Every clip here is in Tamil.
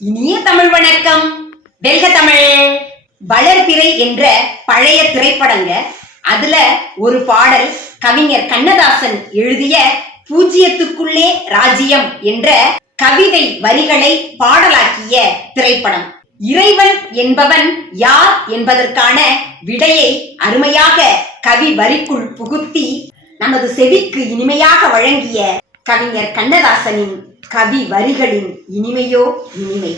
இனிய தமிழ் வணக்கம். வெல்க தமிழ். வளர்பிறை என்ற பழைய திரைப்படங்க. அதுல ஒரு பாடல் கவிஞர் கண்ணதாசன் எழுதிய பூஜ்ஜியத்துக்குள்ளே ராஜ்யம் என்ற கவிதை வரிகளை பாடலாக்கிய திரைப்படம். இறைவன் என்பவன் யார் என்பதற்கான விடையை அருமையாக கவி வரிக்குள் புகுத்தி நமது செவிக்கு இனிமையாக வழங்கிய கவிஞர் கண்ணதாசனின் கவி வரிகளின் இனிமையோ இனிமை.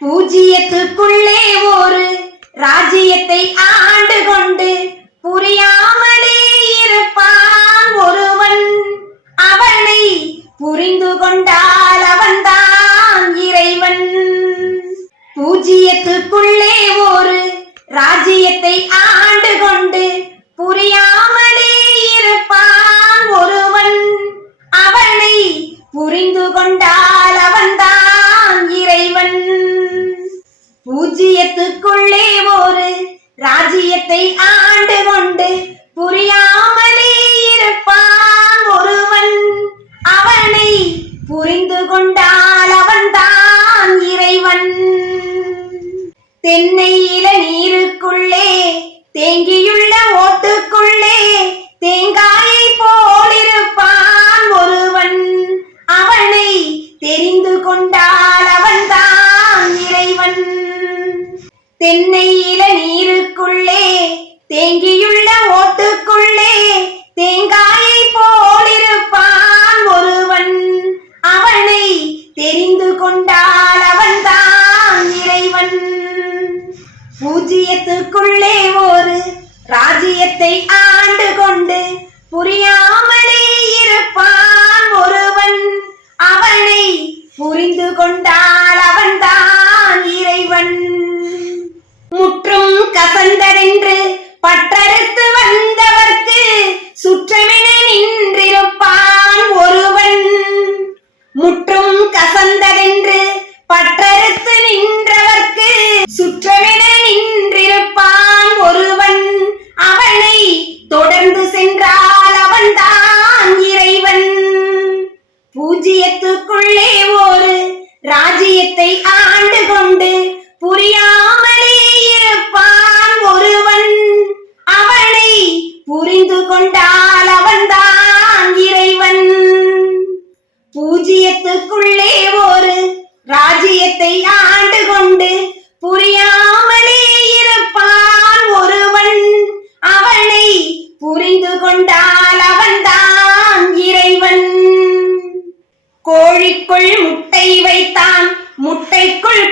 பூஜ்ஜியத்துக்குள்ளே ஒரு ராஜ்யத்தை ஆண்டு கொண்டு புரியாமலே இருப்பான் ஒருவன். அவனை புரிந்து கொண்டால் அவன்தான் இறைவன். பூஜ்ஜியத்துக்குள்ளே ஒரு ராஜ்யத்தை ஆண்டு கொண்டு புரியாமலே இருப்பான் ஒருவன். அவனை புரிந்து கொண்டால் அவன்தான் இறைவன். பூஜ்ஜியத்துக்குள்ளே ஒரு ராஜ்யத்தை ஆண்டு கொண்டு புரியாமலே இருப்பான் ஒருவன். அவனை புரிந்து கொண்டால் அவன்தான் இறைவன். தென்னை இளநீருக்குள்ளே தேங்கியுள்ள ஓட்டுக்குள்ளே தேங்காயை போலிருப்பான் ஒருவன். அவனை தெரிந்து கொண்டால் அவன்தான் இறைவன். தென்னை இளநீருக்குள்ளே தேங்கியுள்ள ஓட்டுக்குள்ளே தேங்காயை போலிருப்பான் ஒருவன். அவனை தெரிந்து கொண்டால் அவன்தான் இறைவன். பூஜ்ஜியத்துக்குள்ளே ஒரு ராஜ்யத்தை ஆண்டு கொண்டு புரியாமலே இருப்பான் ஒருவன். அவனை புரிந்து கொண்டால் அவன்தான் இறைவன். முற்றும் கசந்ததென்று பற்றறுத்து வந்தவர்க்கு சுற்றமென நின்றிருப்பான் ஒருவன். முற்றும் கசந்ததென்று பற்றறுத்து நின்றவர்க்கு சுற்றமென நின்றிருப்பான் ஒருவன். அவனை தொடர்ந்து சென்றால் அவன்தான் இறைவன். பூஜ்ஜியத்துக்குள்ளே ஒரு ராஜ்யத்தை ஆண்டு கொண்டு புரியாமலே இருப்பான் ஒருவன். அவனை புரிந்து கொண்டால் அவன்தான் இறைவன். பூஜ்ஜியத்துக்குள்ளே ஒரு ராஜ்யத்தை ஆண்டு கொண்டு புரியாமலே இருப்பான் ஒருவன். அவனை புரிந்து கொண்டால் அவன்தான் இறைவன். கோழிக்குள் முட்டை வைத்தான், முட்டைக்குள்